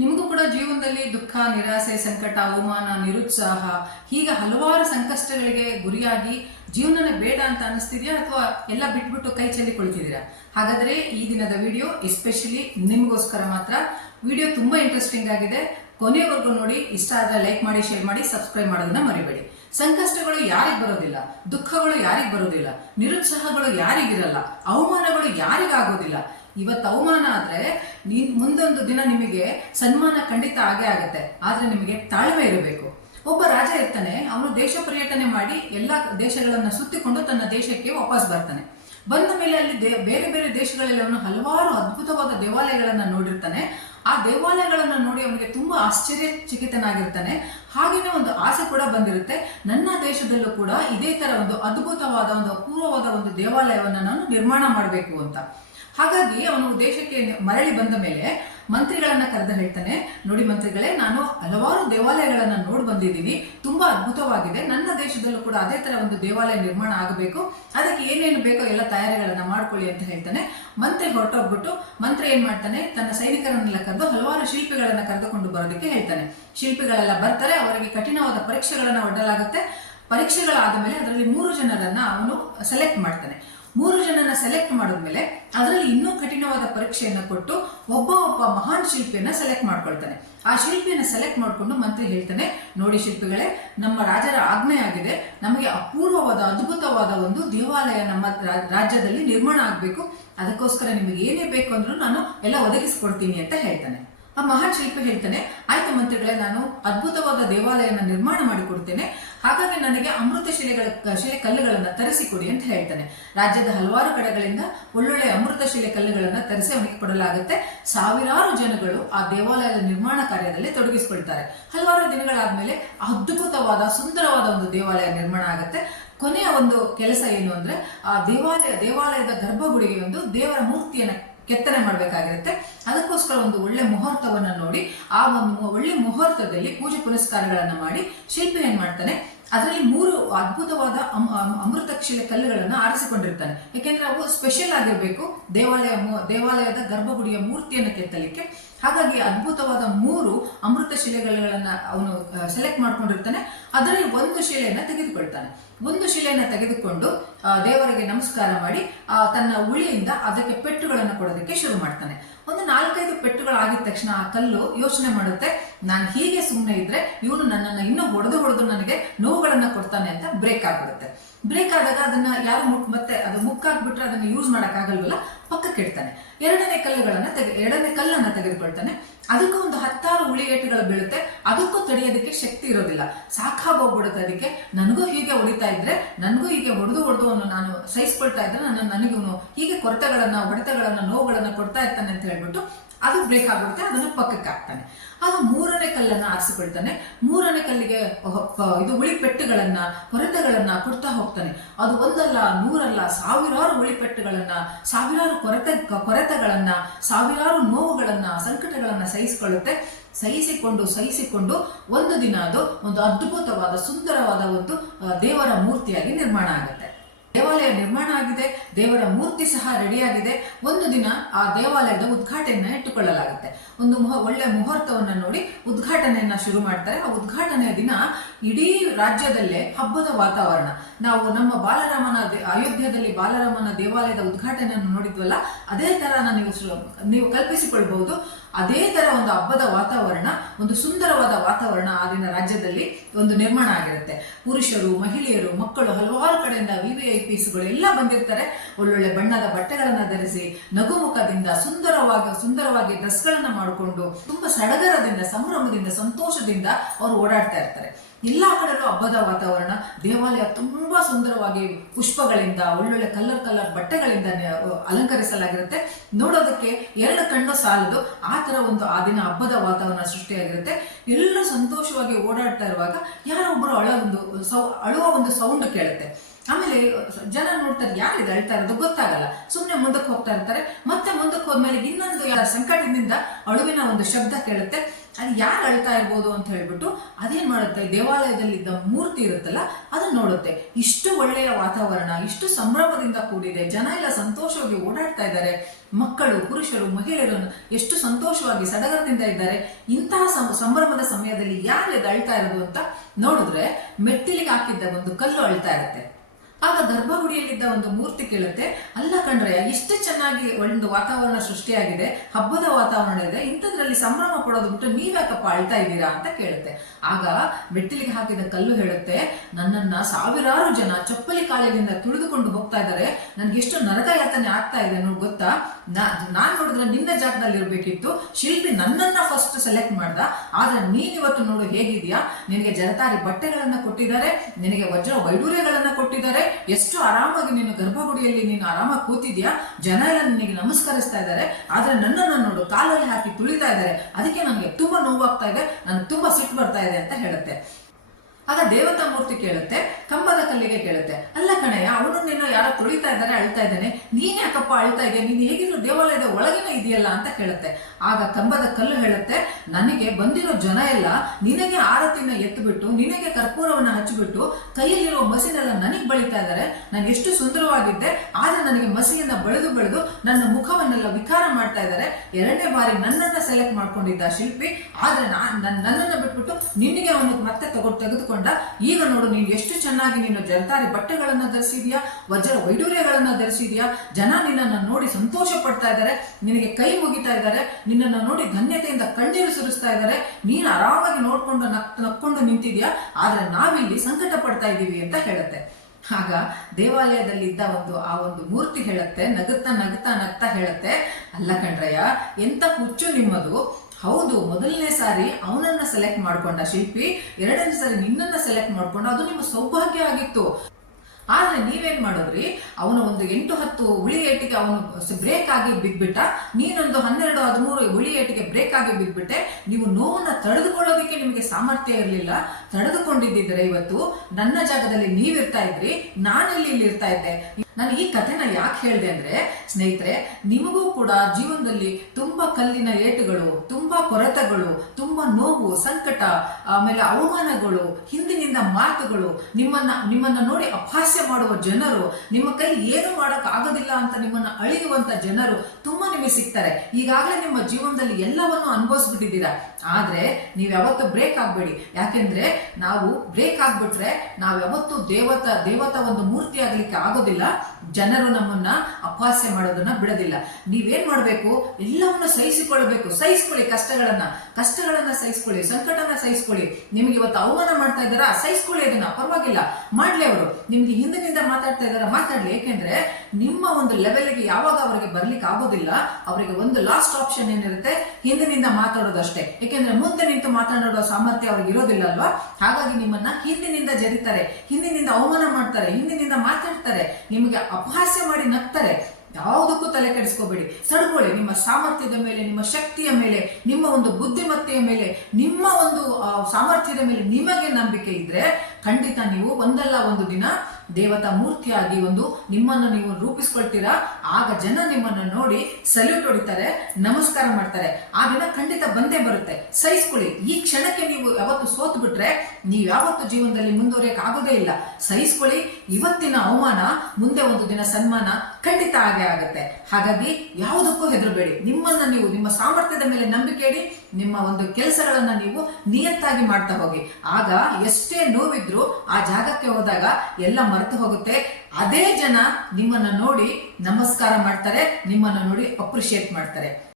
ನಿಮಗೂ ಕೂಡ ಜೀವನದಲ್ಲಿ ದುಃಖ, ನಿರಾಸೆ, ಸಂಕಟ, ಅವಮಾನ, ನಿರುತ್ಸಾಹ, ಹೀಗೆ ಹಲವಾರು ಸಂಕಷ್ಟಗಳಿಗೆ ಗುರಿಯಾಗಿ ಜೀವನನೇ ಬೇಡ ಅಂತ ಅನಿಸ್ತಿದ್ಯಾ ಅಥವಾ ಎಲ್ಲ ಬಿಟ್ಬಿಟ್ಟು ಕೈ ಚೆಲ್ಲಿ ಕುಳಿತಿದ್ದೀರಾ ಹಾಗಾದ್ರೆ ಈ ದಿನದ ವಿಡಿಯೋ ಎಸ್ಪೆಷಲಿ ನಿಮಗೋಸ್ಕರ ಮಾತ್ರ. ವಿಡಿಯೋ ತುಂಬಾ ಇಂಟ್ರೆಸ್ಟಿಂಗ್ ಆಗಿದೆ. ಕೊನೆಯವರೆಗೂ ನೋಡಿ, ಇಷ್ಟ ಆದರೆ ಲೈಕ್ ಮಾಡಿ ಶೇರ್ ಮಾಡಿ ಸಬ್ಸ್ಕ್ರೈಬ್ ಮಾಡೋದನ್ನ ಮರಿಬೇಡಿ. ಸಂಕಷ್ಟಗಳು ಯಾರಿಗೆ ಬರೋದಿಲ್ಲ, ದುಃಖಗಳು ಯಾರಿಗೆ ಬರೋದಿಲ್ಲ, ನಿರುತ್ಸಾಹಗಳು ಯಾರಿಗಿರಲ್ಲ ಅವಮಾನಗಳು ಯಾರಿಗಾಗೋದಿಲ್ಲ ಇವತ್ತು ಅವಮಾನ ಆದ್ರೆ ನೀನ್ ಮುಂದೊಂದು ದಿನ ನಿಮಗೆ ಸನ್ಮಾನ ಖಂಡಿತ ಆಗೇ ಆಗುತ್ತೆ. ಆದರೆ ನಿಮಗೆ ತಾಳ್ಮೆ ಇರಬೇಕು. ಒಬ್ಬ ರಾಜ ಇರ್ತಾನೆ, ಅವನು ದೇಶ ಪರ್ಯಟನೆ ಮಾಡಿ ಎಲ್ಲ ದೇಶಗಳನ್ನು ಸುತ್ತಿಕೊಂಡು ತನ್ನ ದೇಶಕ್ಕೆ ವಾಪಸ್ ಬರ್ತಾನೆ. ಬಂದ ಮೇಲೆ ಅಲ್ಲಿ ಬೇರೆ ಬೇರೆ ದೇಶಗಳಲ್ಲಿ ಅವನು ಹಲವಾರು ಅದ್ಭುತವಾದ ದೇವಾಲಯಗಳನ್ನು ನೋಡಿರ್ತಾನೆ. ಆ ದೇವಾಲಯಗಳನ್ನು ನೋಡಿ ಅವನಿಗೆ ತುಂಬಾ ಆಶ್ಚರ್ಯಚಕಿತನಾಗಿರ್ತಾನೆ. ಹಾಗೆಯೇ ಒಂದು ಆಸೆ ಕೂಡ ಬಂದಿರುತ್ತೆ. ನನ್ನ ದೇಶದಲ್ಲೂ ಕೂಡ ಇದೇ ತರ ಒಂದು ಅದ್ಭುತವಾದ ಒಂದು ಅಪೂರ್ವವಾದ ಒಂದು ದೇವಾಲಯವನ್ನು ನಾನು ನಿರ್ಮಾಣ ಮಾಡಬೇಕು ಅಂತ. ಹಾಗಾಗಿ ಅವನು ದೇಶಕ್ಕೆ ಮರಳಿ ಬಂದ ಮೇಲೆ ಮಂತ್ರಿಗಳನ್ನ ಕರೆದು ಹೇಳ್ತಾನೆ, ನೋಡಿ ಮಂತ್ರಿಗಳೇ, ನಾನು ಹಲವಾರು ದೇವಾಲಯಗಳನ್ನ ನೋಡಿ ಬಂದಿದ್ದೀನಿ. ತುಂಬಾ ಅದ್ಭುತವಾಗಿದೆ. ನನ್ನ ದೇಶದಲ್ಲೂ ಕೂಡ ಅದೇ ತರ ಒಂದು ದೇವಾಲಯ ನಿರ್ಮಾಣ ಆಗಬೇಕು. ಅದಕ್ಕೆ ಏನೇನು ಬೇಕೋ ಎಲ್ಲ ತಯಾರಿಗಳನ್ನ ಮಾಡ್ಕೊಳ್ಳಿ ಅಂತ ಹೇಳ್ತಾನೆ. ಮಂತ್ರಿ ಹೊರಟೋಗ್ಬಿಟ್ಟು ಮಂತ್ರಿ ಏನ್ ಮಾಡ್ತಾನೆ, ತನ್ನ ಸೈನಿಕರನ್ನೆಲ್ಲ ಕರೆದು ಹಲವಾರು ಶಿಲ್ಪಿಗಳನ್ನ ಕರೆದುಕೊಂಡು ಬರೋದಕ್ಕೆ ಹೇಳ್ತಾನೆ. ಶಿಲ್ಪಿಗಳೆಲ್ಲ ಬರ್ತಾರೆ, ಅವರಿಗೆ ಕಠಿಣವಾದ ಪರೀಕ್ಷೆಗಳನ್ನ ಒಡ್ಡಲಾಗುತ್ತೆ. ಪರೀಕ್ಷೆಗಳಾದ ಮೇಲೆ ಅದರಲ್ಲಿ ಮೂರು ಜನರನ್ನ ಅವನು ಸೆಲೆಕ್ಟ್ ಮಾಡ್ತಾನೆ. ಮೂರು ಜನನ ಸೆಲೆಕ್ಟ್ ಮಾಡಿದ್ಮೇಲೆ ಅದರಲ್ಲಿ ಇನ್ನೂ ಕಠಿಣವಾದ ಪರೀಕ್ಷೆಯನ್ನು ಕೊಟ್ಟು ಒಬ್ಬ ಒಬ್ಬ ಮಹಾನ್ ಶಿಲ್ಪಿಯನ್ನ ಸೆಲೆಕ್ಟ್ ಮಾಡ್ಕೊಳ್ತಾನೆ. ಆ ಶಿಲ್ಪಿಯನ್ನ ಸೆಲೆಕ್ಟ್ ಮಾಡ್ಕೊಂಡು ಮಂತ್ರಿ ಹೇಳ್ತಾನೆ, ನೋಡಿ ಶಿಲ್ಪಿಗಳೇ, ನಮ್ಮ ರಾಜರ ಆಜ್ಞೆ ಆಗಿದೆ. ನಮಗೆ ಅಪೂರ್ವವಾದ, ಅದ್ಭುತವಾದ ಒಂದು ದೇವಾಲಯ ನಮ್ಮ ರಾಜ್ಯದಲ್ಲಿ ನಿರ್ಮಾಣ ಆಗಬೇಕು. ಅದಕ್ಕೋಸ್ಕರ ನಿಮಗೆ ಏನೇ ಬೇಕು ಅಂದ್ರೂ ನಾನು ಎಲ್ಲ ಒದಗಿಸ್ಕೊಡ್ತೀನಿ ಅಂತ ಹೇಳ್ತಾನೆ. ಆ ಮಹಾನ್ ಹೇಳ್ತಾನೆ, ಆಯ್ತು ಮಂತ್ರಿಗಳೇ, ನಾನು ಅದ್ಭುತವಾದ ದೇವಾಲಯನ ನಿರ್ಮಾಣ ಮಾಡಿಕೊಡ್ತೇನೆ. ಹಾಗಾಗಿ ನನಗೆ ಅಮೃತ ಶಿಲೆಗಳ, ಶಿಲೆ ಕಲ್ಲುಗಳನ್ನ ತರಿಸಿಕೊಡಿ ಅಂತ ಹೇಳ್ತಾನೆ. ರಾಜ್ಯದ ಹಲವಾರು ಕಡೆಗಳಿಂದ ಒಳ್ಳೊಳ್ಳೆ ಅಮೃತ ಶಿಲೆ ಕಲ್ಲುಗಳನ್ನ ತರಿಸಿ ಅವನಿಗೆ ಕೊಡಲಾಗುತ್ತೆ. ಸಾವಿರಾರು ಜನಗಳು ಆ ದೇವಾಲಯದ ನಿರ್ಮಾಣ ಕಾರ್ಯದಲ್ಲಿ ತೊಡಗಿಸಿಕೊಳ್ತಾರೆ. ಹಲವಾರು ದಿನಗಳಾದ್ಮೇಲೆ ಅದ್ಭುತವಾದ, ಸುಂದರವಾದ ಒಂದು ದೇವಾಲಯ ನಿರ್ಮಾಣ ಆಗುತ್ತೆ. ಕೊನೆಯ ಒಂದು ಕೆಲಸ ಏನು ಅಂದ್ರೆ, ಆ ದೇವಾಲಯ, ದೇವಾಲಯದ ಗರ್ಭಗುಡಿಗೆ ಒಂದು ದೇವರ ಮೂರ್ತಿಯನ್ನ ಕೆತ್ತನೆ ಮಾಡಬೇಕಾಗಿರುತ್ತೆ. ಅದಕ್ಕೋಸ್ಕರ ಒಂದು ಒಳ್ಳೆ ಮುಹೂರ್ತವನ್ನು ನೋಡಿ, ಆ ಒಂದು ಒಳ್ಳೆ ಮುಹೂರ್ತದಲ್ಲಿ ಪೂಜೆ ಪುರಸ್ಕಾರಗಳನ್ನು ಮಾಡಿ ಶಿಲ್ಪಿ ಏನು ಮಾಡ್ತಾನೆ, ಅದರಲ್ಲಿ ಮೂರು ಅದ್ಭುತವಾದ ಅಮೃತಕ್ಷಿಲೆ ಕಲ್ಲುಗಳನ್ನು ಆರಿಸಿಕೊಂಡಿರ್ತಾನೆ. ಯಾಕೆಂದ್ರೆ ಅವು ಸ್ಪೆಷಲ್ ಆಗಿರಬೇಕು. ದೇವಾಲಯ ದೇವಾಲಯದ ಗರ್ಭಗುಡಿಯ ಮೂರ್ತಿಯನ್ನು ಕೆತ್ತಲಿಕ್ಕೆ. ಹಾಗಾಗಿ ಅದ್ಭುತವಾದ ಮೂರು ಅಮೃತ ಶಿಲೆಗಳನ್ನ ಅವನು ಸೆಲೆಕ್ಟ್ ಮಾಡ್ಕೊಂಡಿರ್ತಾನೆ. ಅದರಲ್ಲಿ ಒಂದು ಶಿಲೆಯನ್ನ ತೆಗೆದುಕೊಳ್ತಾನೆ. ಒಂದು ಶಿಲೆಯನ್ನ ತೆಗೆದುಕೊಂಡು ದೇವರಿಗೆ ನಮಸ್ಕಾರ ಮಾಡಿ ತನ್ನ ಉಳಿಯಿಂದ ಅದಕ್ಕೆ ಪೆಟ್ಟುಗಳನ್ನು ಕೊಡೋದಕ್ಕೆ ಶುರು ಮಾಡ್ತಾನೆ. ಒಂದು ನಾಲ್ಕೈದು ಪೆಟ್ಟುಗಳಾಗಿದ ತಕ್ಷಣ ಆ ಕಲ್ಲು ಯೋಚನೆ ಮಾಡುತ್ತೆ, ನಾನು ಹೀಗೆ ಸುಮ್ಮನೆ ಇದ್ರೆ ಇವನು ನನ್ನನ್ನು ಇನ್ನೂ ಹೊಡೆದು ಹೊಡೆದು ನನಗೆ ನೋವುಗಳನ್ನ ಕೊಡ್ತಾನೆ ಅಂತ ಬ್ರೇಕ್ ಆಗ್ಬಿಡುತ್ತೆ. ಬ್ರೇಕ್ ಆದಾಗ ಅದನ್ನ ಯಾರು ಮುಕ್, ಮತ್ತೆ ಅದು ಮುಕ್ಕಾಗ್ಬಿಟ್ರೆ ಅದನ್ನ ಯೂಸ್ ಆಗಲ್ವಲ್ಲ ಪಕ್ಕಕ್ಕೆ ಇಡ್ತಾನೆ. ಎರಡನೇ ಕಲ್ಲುಗಳನ್ನ ತೆಗೆ ಎರಡನೇ ಕಲ್ಲನ್ನ ತೆಗೆದುಕೊಳ್ತಾನೆ. ಅದಕ್ಕೂ ಒಂದು ಹತ್ತಾರು ಉಳಿಗೇಟುಗಳು ಬೀಳುತ್ತೆ. ಅದಕ್ಕೂ ತಡೆಯೋದಕ್ಕೆ ಶಕ್ತಿ ಇರೋದಿಲ್ಲ. ಸಾಕಾಗೋಗ್ಬಿಡುತ್ತೆ ಅದಕ್ಕೆ. ನನಗೂ ಹೀಗೆ ಹೊಡಿತಾ ಇದ್ರೆ, ನನಗೂ ಹೀಗೆ ಹೊಡೆದು ಹೊಡೆದು ನಾನು ಸಹಿಸ್ಕೊಳ್ತಾ ಇದ್ರೆ ನನ್ನ ನನಗೂ ಹೀಗೆ ಕೊರತೆಗಳನ್ನ, ಹೊಡೆತಗಳನ್ನ, ನೋವುಗಳನ್ನ ಕೊಡ್ತಾ ಇರ್ತಾನೆ ಅಂತ ಹೇಳ್ಬಿಟ್ಟು ಅದು ಬ್ರೇಕ್ ಆಗ್ಬಿಡುತ್ತೆ, ಅದನ್ನ ಪಕ್ಕಕ್ಕೆ ಹಾಕ್ತಾನೆ. ಅದು ಮೂರನೇ ಕಲ್ಲನ್ನ ಆರಿಸಿಕೊಳ್ತಾನೆ. ಮೂರನೇ ಕಲ್ಲಿಗೆ ಇದು ಉಳಿ ಪೆಟ್ಟುಗಳನ್ನ, ಕೊರತೆಗಳನ್ನ ಕೊಡ್ತಾ ಹೋಗ್ತಾನೆ. ಅದು ಒಂದಲ್ಲ, ನೂರಲ್ಲ, ಸಾವಿರಾರು ಉಳಿ ಪೆಟ್ಟುಗಳನ್ನ, ಸಾವಿರಾರು ಕೊರತೆ ಕೊರತೆಗಳನ್ನ, ಸಾವಿರಾರು ನೋವುಗಳನ್ನ, ಸಂಕಟಗಳನ್ನ ಸಹಿಸಿಕೊಳ್ಳುತ್ತೆ. ಸಹಿಸಿಕೊಂಡು ಸಹಿಸಿಕೊಂಡು ಒಂದು ದಿನ ಅದು ಒಂದು ಅದ್ಭುತವಾದ, ಸುಂದರವಾದ ಒಂದು ದೇವರ ಮೂರ್ತಿಯಾಗಿ ನಿರ್ಮಾಣ ಆಗುತ್ತೆ. ದೇವಾಲಯ ನಿರ್ಮಾಣ ಆಗಿದೆ, ದೇವರ ಮೂರ್ತಿ ಸಹ ರೆಡಿಯಾಗಿದೆ ಒಂದು ದಿನ ಆ ದೇವಾಲಯದ ಉದ್ಘಾಟನೆಯನ್ನ ಇಟ್ಟುಕೊಳ್ಳಲಾಗುತ್ತೆ. ಒಂದು ಒಳ್ಳೆ ಮುಹೂರ್ತವನ್ನ ನೋಡಿ ಉದ್ಘಾಟನೆಯನ್ನ ಶುರು ಮಾಡ್ತಾರೆ. ಆ ಉದ್ಘಾಟನೆಯ ದಿನ ಇಡೀ ರಾಜ್ಯದಲ್ಲೇ ಹಬ್ಬದ ವಾತಾವರಣ. ನಾವು ನಮ್ಮ ಬಾಲರಾಮನ ಅಯೋಧ್ಯದಲ್ಲಿ ಬಾಲರಾಮನ ದೇವಾಲಯದ ಉದ್ಘಾಟನೆಯನ್ನು ನೋಡಿದ್ವಲ್ಲ, ಅದೇ ತರ ನೀವು ನೀವು ಕಲ್ಪಿಸಿಕೊಳ್ಬಹುದು. ಅದೇ ತರ ಒಂದು ಹಬ್ಬದ ವಾತಾವರಣ, ಒಂದು ಸುಂದರವಾದ ವಾತಾವರಣ ಆ ದಿನ ರಾಜ್ಯದಲ್ಲಿ ಒಂದು ನಿರ್ಮಾಣ ಆಗಿರುತ್ತೆ. ಪುರುಷರು, ಮಹಿಳೆಯರು, ಮಕ್ಕಳು ಹಲವಾರು ಕಡೆಯಿಂದ ವಿ ವಿ ಐ ಪಿಸ್ಗಳು ಎಲ್ಲ ಬಂದಿರ್ತಾರೆ. ಒಳ್ಳೊಳ್ಳೆ ಬಣ್ಣದ ಬಟ್ಟೆಗಳನ್ನ ಧರಿಸಿ ನಗುಮುಖದಿಂದ ಸುಂದರವಾಗಿ ಸುಂದರವಾಗಿ ಡ್ರೆಸ್ಗಳನ್ನ ಮಾಡಿಕೊಂಡು, ತುಂಬಾ ಸಡಗರದಿಂದ, ಸಂಭ್ರಮದಿಂದ, ಸಂತೋಷದಿಂದ ಅವರು ಓಡಾಡ್ತಾ ಇರ್ತಾರೆ. ಎಲ್ಲಾ ಕಡೆಯೂ ಹಬ್ಬದ ವಾತಾವರಣ, ದೇವಾಲಯ ತುಂಬಾ ಸುಂದರವಾಗಿ ಪುಷ್ಪಗಳಿಂದ, ಒಳ್ಳೊಳ್ಳೆ ಕಲರ್ ಕಲರ್ ಬಟ್ಟೆಗಳಿಂದ ಅಲಂಕರಿಸಲಾಗಿರುತ್ತೆ. ನೋಡೋದಕ್ಕೆ ಎರಡು ಕಣ್ಣು ಸಾಲದು. ಆ ತರ ಒಂದು ಆ ದಿನ ಹಬ್ಬದ ವಾತಾವರಣ ಸೃಷ್ಟಿಯಾಗಿರುತ್ತೆ. ಎಲ್ಲರೂ ಸಂತೋಷವಾಗಿ ಓಡಾಡ್ತಾ ಇರುವಾಗ ಯಾರೋ ಒಬ್ಬರು ಅಳ ಒಂದು, ಸೌ, ಅಳುವ ಒಂದು ಸೌಂಡ್ ಕೇಳುತ್ತೆ. ಆಮೇಲೆ, ಜನ ನೋಡ್ತಾರೆ, ಯಾರಿದೆ ಅಳ್ತಾ ಇರೋದು ಗೊತ್ತಾಗಲ್ಲ. ಸುಮ್ಮನೆ ಮುಂದಕ್ಕೆ ಹೋಗ್ತಾ ಇರ್ತಾರೆ. ಮತ್ತೆ ಮುಂದಕ್ಕೆ ಹೋದ್ಮೇಲೆ ಇನ್ನೊಂದು ಸಂಕಟದಿಂದ ಅಳುವಿನ ಒಂದು ಶಬ್ದ ಕೇಳುತ್ತೆ. ಅದು ಯಾರು ಅಳ್ತಾ ಇರ್ಬೋದು ಅಂತ ಹೇಳ್ಬಿಟ್ಟು ಅದೇನ್ ಮಾಡುತ್ತೆ? ದೇವಾಲಯದಲ್ಲಿದ್ದ ಮೂರ್ತಿ ಇರುತ್ತಲ್ಲ ಅದನ್ನ ನೋಡುತ್ತೆ. ಇಷ್ಟು ಒಳ್ಳೆಯ ವಾತಾವರಣ, ಇಷ್ಟು ಸಂಭ್ರಮದಿಂದ ಕೂಡಿದೆ, ಜನ ಎಲ್ಲ ಸಂತೋಷವಾಗಿ ಓಡಾಡ್ತಾ ಇದ್ದಾರೆ. ಮಕ್ಕಳು, ಪುರುಷರು, ಮಹಿಳೆಯರು ಎಷ್ಟು ಸಂತೋಷವಾಗಿ ಸಡಗರದಿಂದ ಇದ್ದಾರೆ. ಇಂತಹ ಸಂಭ್ರಮದ ಸಮಯದಲ್ಲಿ ಯಾರು ಇದು ಅಳ್ತಾ ಇರೋದು ಅಂತ ನೋಡಿದ್ರೆ, ಮೆಟ್ಟಿಲಿಗೆ ಹಾಕಿದ್ದ ಒಂದು ಕಲ್ಲು ಅಳ್ತಾ ಇರುತ್ತೆ. ಆಗ ಗರ್ಭಗುಡಿಯಲ್ಲಿದ್ದ ಒಂದು ಮೂರ್ತಿ ಕೇಳುತ್ತೆ, ಅಲ್ಲ ಕಂಡ್ರೆ ಇಷ್ಟು ಚೆನ್ನಾಗಿ ಒಂದು ವಾತಾವರಣ ಸೃಷ್ಟಿಯಾಗಿದೆ, ಹಬ್ಬದ ವಾತಾವರಣ ಇದೆ, ಇಂಥದ್ರಲ್ಲಿ ಸಂಭ್ರಮ ಪಡೋದು ಬಿಟ್ಟು ನೀವ್ಯಾಕಪ್ಪ ಅಳ್ತಾ ಇದ್ದೀರಾ? ಅಂತ ಕೇಳುತ್ತೆ. ಆಗ ಮೆಟ್ಟಿಲಿಗೆ ಹಾಕಿದ ಕಲ್ಲು ಹೇಳುತ್ತೆ, ನನ್ನನ್ನ ಸಾವಿರಾರು ಜನ ಚಪ್ಪಲಿ ಕಾಲಿನಿಂದ ತುಳಿದುಕೊಂಡು ಹೋಗ್ತಾ ಇದ್ದಾರೆ, ನನ್ಗೆ ಎಷ್ಟು ನರಕ ಯಾತನೆ ಆಗ್ತಾ ಇದೆ ನೋಡ್ ಗೊತ್ತಾ? ನಾನ್ ನೋಡಿದ್ರೆ ನಿನ್ನ ಜಾಗದಲ್ಲಿ ಇರ್ಬೇಕಿತ್ತು ಶಿಲ್ಪಿ ನನ್ನನ್ನ ಫಸ್ಟ್ ಸೆಲೆಕ್ಟ್ ಮಾಡ್ದ, ಆದ್ರೆ ನೀನ್ ಇವತ್ತು ನೋಡು ಹೇಗಿದ್ಯಾ? ನಿನಗೆ ಜರತಾರಿ ಬಟ್ಟೆಗಳನ್ನ ಕೊಟ್ಟಿದ್ದಾರೆ, ನಿನಗೆ ವಜ್ರ ವೈಡೂರ್ಯಗಳನ್ನ ಕೊಟ್ಟಿದ್ದಾರೆ ಎಷ್ಟು ಆರಾಮಾಗಿ ನೀನು ಗರ್ಭಗುಡಿಯಲ್ಲಿ ನೀನು ಆರಾಮಾಗಿ ಕೂತಿದ್ಯಾ? ಜನ ಎಲ್ಲ ನಿನಗೆ ನಮಸ್ಕರಿಸ್ತಾ ಇದ್ದಾರೆ. ಆದ್ರೆ ನನ್ನನ್ನು ನೋಡು, ಕಾಲಲ್ಲಿ ಹಾಕಿ ತುಳಿತಾ ಇದ್ದಾರೆ. ಅದಕ್ಕೆ ನನಗೆ ತುಂಬಾ ನೋವಾಗ್ತಾ ಇದೆ. ನನ್ಗೆ ತುಂಬಾ ಸಿಟ್ಟು ಬರ್ತಾ ಇದೆ ಅಂತ ಹೇಳುತ್ತೆ. ಆಗ ದೇವತಾ ಮೂರ್ತಿ ಕೇಳುತ್ತೆ, ಕಂಬದ ಕಲ್ಲಿಗೆ ಕೇಳುತ್ತೆ. ಅಲ್ಲ ಕಣಯ್ಯ ಅವನು ನೀನು ಯಾರೋ ತುಳಿತಾ ಇದ್ದಾರೆ ಅಳ್ತಾ ಇದ್ದಾನೆ. ನೀನ್ ಯಾಕಪ್ಪ ಅಳ್ತಾ ಇದೆ ನೀನ್ ಹೇಗಿದ್ರು ದೇವಾಲಯದ ಒಳಗಿನ ಇದೆಯಲ್ಲ ಅಂತ ಕೇಳುತ್ತೆ. ಆಗ ಕಂಬದ ಕಲ್ಲು ಹೇಳುತ್ತೆ, ನನಗೆ ಬಂದಿರೋ ಜನ ಎಲ್ಲ ನಿನಗೆ ಆರತಿನ ಎತ್ತುಬಿಟ್ಟು ನಿನಗೆ ಕರ್ಪೂರವನ್ನ ಹಚ್ಚಿಬಿಟ್ಟು, ಕೈಯಲ್ಲಿರೋ ಮಸಿನೆಲ್ಲ ನನಗೆ ಬಳಿತಾ ಇದ್ದಾರೆ. ನಾನು ಎಷ್ಟು ಸುಂದರವಾಗಿದ್ದೆ, ಆದ್ರೆ ನನಗೆ ಮಸಿಯನ್ನ ಬೆಳೆದು ಬೆಳೆದು ನನ್ನ ಮುಖವನ್ನೆಲ್ಲ ವಿಕಾರ ಮಾಡ್ತಾ ಇದ್ದಾರೆ. ಎರಡನೇ ಬಾರಿ ನನ್ನನ್ನ ಸೆಲೆಕ್ಟ್ ಮಾಡ್ಕೊಂಡಿದ್ದ ಶಿಲ್ಪಿ, ಆದ್ರೆ ನಾನು ನನ್ನನ್ನ ಬಿಟ್ಬಿಟ್ಟು ನಿನಗೆ ಅವನು ಮತ್ತೆ ತಗೊಂಡು ತೆಗೆದುಕೊಂಡ. ಈಗ ನೋಡು ನೀನು ಎಷ್ಟು ಚೆನ್ನಾಗಿ ನೀನು ಜಲತಾರಿ ಬಟ್ಟೆಗಳನ್ನ ಧರಿಸಿದ್ಯಾ, ವಜ್ರ ವೈಡೂರ್ಯಗಳನ್ನು ಧರಿಸಿದ್ಯಾ, ಜನ ನಿನ್ನನ್ನು ನೋಡಿ ಸಂತೋಷ ಪಡ್ತಾ ಇದ್ದಾರೆ ನಿನಗೆ ಕೈ ಮುಗಿತಾ ಇದ್ದಾರೆ ನಿನ್ನನ್ನು ನೋಡಿ ಧನ್ಯತೆಯಿಂದ ಕಣ್ಣೀರು ಸುರಿಸ್ತಾ ಇದ್ದಾರೆ ನೀನು ಆರಾಮಾಗಿ ನೋಡ್ಕೊಂಡು ನಕ್, ನಕ್ಕೊಂಡು ನಿಂತಿದ್ಯಾ, ಆದ್ರೆ ನಾವಿಲ್ಲಿ ಸಂಕಟ ಪಡ್ತಾ ಇದ್ದೀವಿ ಅಂತ ಹೇಳುತ್ತೆ. ಆಗ ದೇವಾಲಯದಲ್ಲಿ ಇದ್ದ ಒಂದು, ಆ ಒಂದು ಮೂರ್ತಿ ಹೇಳುತ್ತೆ, ನಗುತ್ತಾ ನಗುತ್ತಾ ನಗ್ತಾ ಹೇಳುತ್ತೆ. ಅಲ್ಲ ಕಣ್ರಯ್ಯ, ಎಂತ ಹುಚ್ಚು ನಿಮ್ಮದು. ಹೌದು, ಮೊದಲನೇ ಸಾರಿ ಅವನನ್ನ ಸೆಲೆಕ್ಟ್ ಮಾಡ್ಕೊಂಡ ಶಿಲ್ಪಿ, ಎರಡನೇ ಸಾರಿ ನಿನ್ನನ್ನ ಸೆಲೆಕ್ಟ್ ಮಾಡ್ಕೊಂಡ, ಅದು ನಿಮ್ಮ ಸೌಭಾಗ್ಯ ಆಗಿತ್ತು. ಆದ್ರೆ ನೀವೇನ್ ಮಾಡೋದ್ರಿ? ಅವನು ಒಂದು ಎಂಟು ಹತ್ತು ಉಳಿ ಏಟಿಗೆ ಅವನು ಬ್ರೇಕ್ ಆಗಿ ಬಿದ್ಬಿಟ್ಟ. ನೀನೊಂದು ಹನ್ನೆರಡು, ಹದಿಮೂರು ಉಳಿ ಏಟಿಗೆ ಬ್ರೇಕ್ ಆಗಿ ಬಿದ್ಬಿಟ್ಟೆ. ನೀವು ನೋವನ್ನ ತಡೆದುಕೊಳ್ಳೋದಕ್ಕೆ ನಿಮಗೆ ಸಾಮರ್ಥ್ಯ ಇರಲಿಲ್ಲ. ತಡೆದುಕೊಂಡಿದ್ದಿದ್ರೆ ಇವತ್ತು? ನನ್ನ ಜಾಗದಲ್ಲಿ ನೀವಿರ್ತಾ ಇದ್ರಿ. ನಾನಿಲ್ಲಿ ಇಲ್ಲಿ ಇರ್ತಾ ಇದ್ದೆ. ನಾನು ಈ ಕಥೆನ ಯಾಕೆ ಹೇಳಿದೆ ಅಂದರೆ, ಸ್ನೇಹಿತರೆ, ನಿಮಗೂ ಕೂಡ ಜೀವನದಲ್ಲಿ ತುಂಬ ಕಲ್ಲಿನ ಏಟುಗಳು, ತುಂಬ ಕೊರತೆಗಳು, ತುಂಬ ನೋವು, ಸಂಕಟ, ಆಮೇಲೆ ಅವಮಾನಗಳು, ಹಿಂದಿನಿಂದ ಮಾತುಗಳು, ನಿಮ್ಮನ್ನ ನಿಮ್ಮನ್ನ ನೋಡಿ ಅಪಹಾಸ್ಯ ಮಾಡುವ ಜನರು, ನಿಮ್ಮ ಕೈ ಏನು ಮಾಡೋಕ್ಕಾಗೋದಿಲ್ಲ ಅಂತ ನಿಮ್ಮನ್ನ ಅಳಿಯುವಂತ ಜನರು ತುಂಬ ನಿಮಗೆ ಸಿಗ್ತಾರೆ. ಈಗಾಗಲೇ ನಿಮ್ಮ ಜೀವನದಲ್ಲಿ ಎಲ್ಲವನ್ನು ಅನುಭವಿಸ್ಬಿಟ್ಟಿದ್ದೀರಾ? ಆದರೆ, ನೀವು ಯಾವತ್ತು ಬ್ರೇಕ್ ಆಗಬೇಡಿ. ಯಾಕೆಂದ್ರೆ, ನಾವು ಬ್ರೇಕ್ ಆಗಿಬಿಟ್ರೆ ನಾವು ಯಾವತ್ತೂ ದೇವತ ದೇವತ ಒಂದು ಮೂರ್ತಿ ಆಗ್ಲಿಕ್ಕೆ ಆಗೋದಿಲ್ಲ. ಜನರು ನಮ್ಮನ್ನ ಅಪಹಾಸ್ಯ ಮಾಡೋದನ್ನ ಬಿಡೋದಿಲ್ಲ. ನೀವೇನ್ ಮಾಡ್ಬೇಕು? ಎಲ್ಲವನ್ನ ಸಹಿಸಿಕೊಳ್ಬೇಕು ಸಹಿಸ್ಕೊಳ್ಳಿ ಕಷ್ಟಗಳನ್ನ. ಕಷ್ಟಗಳನ್ನ ಸಹಿಸ್ಕೊಳ್ಳಿ, ಸಂಕಟನ ಸಹಿಸ್ಕೊಳ್ಳಿ. ನಿಮ್ಗೆ ಇವತ್ತು ಅವಮಾನ ಮಾಡ್ತಾ ಇದ್ದಾರಾ? ಸಹಿಸ್ಕೊಳ್ಳಿ ಅದನ್ನ. ಪರವಾಗಿಲ್ಲ. ಮಾಡ್ಲಿ ಅವರು. ನಿಮ್ಗೆ ಹಿಂದಿನಿಂದ ಮಾತಾಡ್ತಾ ಇದ್ದಾರೆ, ಮಾತಾಡ್ಲಿ, ಏಕೆಂದ್ರೆ ನಿಮ್ಮ ಒಂದು ಲೆವೆಲ್ಗೆ ಯಾವಾಗ ಅವರಿಗೆ ಬರ್ಲಿಕ್ಕೆ ಆಗೋದಿಲ್ಲ, ಅವರಿಗೆ ಒಂದು ಲಾಸ್ಟ್ ಆಪ್ಷನ್ ಏನಿರುತ್ತೆ, ಹಿಂದಿನಿಂದ ಮಾತಾಡೋದಷ್ಟೇ ಏಕೆಂದ್ರೆ ಮುಂದೆ ನಿಂತು ಮಾತನಾಡೋ ಸಾಮರ್ಥ್ಯ ಅವ್ರಿಗೆ ಇರೋದಿಲ್ಲ ಅಲ್ವಾ? ಹಾಗಾಗಿ ನಿಮ್ಮನ್ನ ಹಿಂದಿನಿಂದ ಜರಿತಾರೆ, ಹಿಂದಿನಿಂದ ಅವಮಾನ ಮಾಡ್ತಾರೆ, ಹಿಂದಿನಿಂದ ಮಾತಾಡ್ತಾರೆ, ನಿಮಗೆ ಅಪಹಾಸ್ಯ ಮಾಡಿ ನಗ್ತಾರೆ. ಯಾವುದಕ್ಕೂ ತಲೆ ಕೆಡಿಸ್ಕೋಬೇಡಿ. ತಡ್ಕೊಳ್ಳಿ ನಿಮ್ಮ ಸಾಮರ್ಥ್ಯದ ಮೇಲೆ, ನಿಮ್ಮ ಶಕ್ತಿಯ ಮೇಲೆ, ನಿಮ್ಮ ಒಂದು ಬುದ್ಧಿಮತ್ತೆಯ ಮೇಲೆ, ನಿಮ್ಮ ಒಂದು ಸಾಮರ್ಥ್ಯದ ಮೇಲೆ ನಿಮಗೆ ನಂಬಿಕೆ ಇದ್ರೆ ಖಂಡಿತ ನೀವು ಒಂದಲ್ಲ ಒಂದು ದಿನ ದೇವತಾ ಮೂರ್ತಿಯಾಗಿ ಒಂದು ನಿಮ್ಮನ್ನು ನೀವು ರೂಪಿಸ್ಕೊಳ್ತೀರಾ? ಆಗ ಜನ ನಿಮ್ಮನ್ನು ನೋಡಿ ಸಲ್ಯೂಟ್ ಹೊಡಿತಾರೆ, ನಮಸ್ಕಾರ ಮಾಡ್ತಾರೆ. ಆ ದಿನ ಖಂಡಿತ ಬಂದೇ ಬರುತ್ತೆ. ಸಹಿಸ್ಕೊಳ್ಳಿ. ಈ ಕ್ಷಣಕ್ಕೆ ನೀವು ಯಾವತ್ತು ಸೋತು ಬಿಟ್ರೆ ನೀವು ಯಾವತ್ತು ಜೀವನದಲ್ಲಿ ಮುಂದುವರಿಯಕ್ಕೆ ಆಗೋದೇ ಇಲ್ಲ. ಸಹಿಸ್ಕೊಳ್ಳಿ. ಇವತ್ತಿನ ಅವಮಾನ, ಮುಂದೆ ಒಂದು ದಿನ ಸನ್ಮಾನ ಖಂಡಿತ ಹಾಗೆ ಆಗುತ್ತೆ. ಹಾಗಾಗಿ ಯಾವುದಕ್ಕೂ ಹೆದರಬೇಡಿ. ನಿಮ್ಮನ್ನ ನೀವು, ನಿಮ್ಮ ಸಾಮರ್ಥ್ಯದ ಮೇಲೆ ನಂಬಿಕೆ ಇಡಿ, ನಿಮ್ಮ ಒಂದು ಕೆಲಸಗಳನ್ನ ನೀವು ನಿಯತ್ತಾಗಿ ಮಾಡ್ತಾ ಹೋಗಿ. ಆಗ ಎಷ್ಟೇ ನೋವಿದ್ರು ಆ ಜಾಗಕ್ಕೆ ಹೋದಾಗ ಎಲ್ಲ ಮರೆತು ಹೋಗುತ್ತೆ. ಅದೇ ಜನ ನಿಮ್ಮನ್ನ ನೋಡಿ ನಮಸ್ಕಾರ ಮಾಡ್ತಾರೆ, ನಿಮ್ಮನ್ನ ನೋಡಿ ಅಪ್ರಿಶಿಯೇಟ್ ಮಾಡ್ತಾರೆ.